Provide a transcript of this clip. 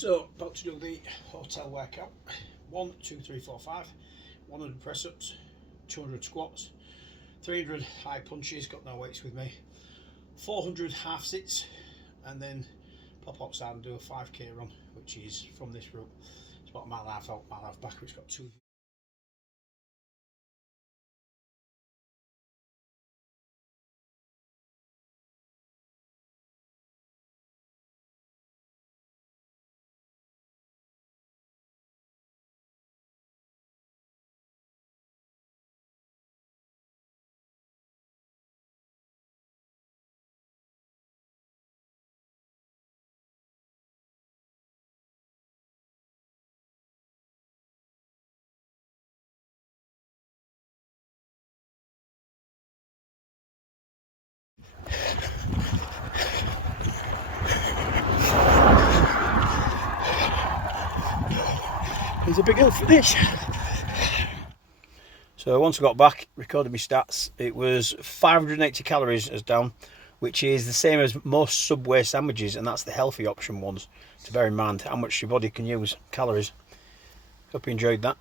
So, about to do the hotel workout. 1, 2, 3, 4, 5. 100 press ups, 200 squats, 300 high punches, got no weights with me, 400 half sits, and then pop outside and do a 5k run, which is from this route. It's about a mile and a half out, mile and a half back, it's got two. There's a big hill for this. So once I got back, recorded my stats, it was 580 calories as down, which is the same as most Subway sandwiches, and that's the healthy option ones, to bear in mind how much your body can use calories. Hope you enjoyed that.